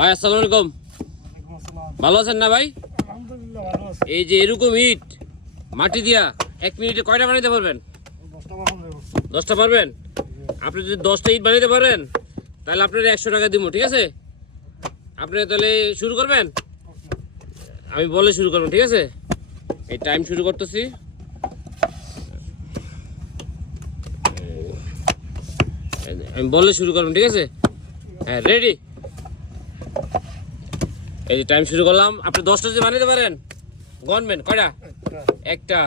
ভাই আসসালামু আলাইকুম। ভালো আছেন না ভাই? আলহামদুলিল্লাহ ভালো আছি। এই যে এরকম ইট মাটি দিয়া 1 মিনিটে কয়টা বানাইতে পারবেন? 10টা বানানো যাবে। 10টা পারবেন? আপনি যদি 10টা ইট বানাইতে পারেন তাহলে আপনার 100 টাকা দিব, ঠিক আছে? আপনি তাহলে শুরু করবেন, আমি বলে শুরু করবেন, ঠিক আছে? এই টাইম শুরু করতেছি। আমি বলে শুরু করবেন, ঠিক আছে? হ্যাঁ, রেডি। এই যে টাইম শুরু করলাম। আপনি 10টা যদি বানাইতে পারেন গনবেন কয়টা? একটা।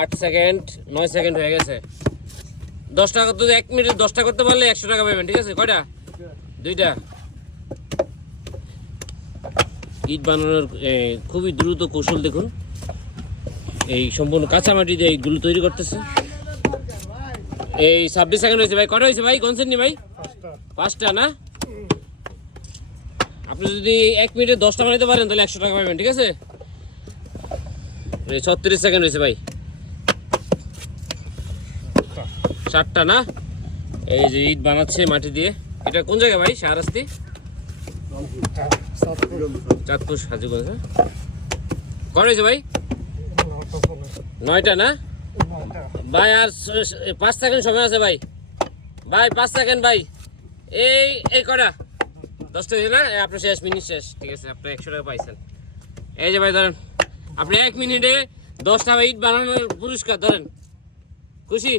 8 সেকেন্ড 9 সেকেন্ড হয়ে গেছে। 10 টাকা তো 1 মিনিটে 10টা করতে পারলে 100 টাকা পাবেন, ঠিক আছে? কয়টা? 2টা। ইট বানানোর খুবই দ্রুত কৌশল দেখুন। এই সম্পূর্ণ কাঁচা মাটি দিয়ে ইটগুলো তৈরি করতেছে। এই 26 সেকেন্ড হয়েছে ভাই। কটা হয়েছে ভাই? গনছেন নি ভাই? 5টা না? আপনি যদি 1 মিনিটে 10টা বানাইতে পারেন তাহলে 100 টাকা পাবেন, ঠিক আছে? 36 সেকেন্ড হয়েছে ভাই। 7টা না? এই যে ইট বানাচ্ছে মাটি দিয়ে। এটা কোন জায়গা ভাই? শাহরাস্তি, চাঁদপুর, হাজীগঞ্জ। কটা হয়েছে ভাই? 9টা না ভাই? আর 5 সেকেন্ড সময় আছে ভাই। ভাই 5 সেকেন্ড ভাই। এই কটা? 10টা হয়েছে না? আপনার শেষ, মিনিট শেষ, ঠিক আছে? আপনি 100 টাকা পাইছেন। এই যে ভাই ধরেন, আপনি 1 মিনিটে 10টা ইট বানানোর পুরস্কার ধরেন। খুশি?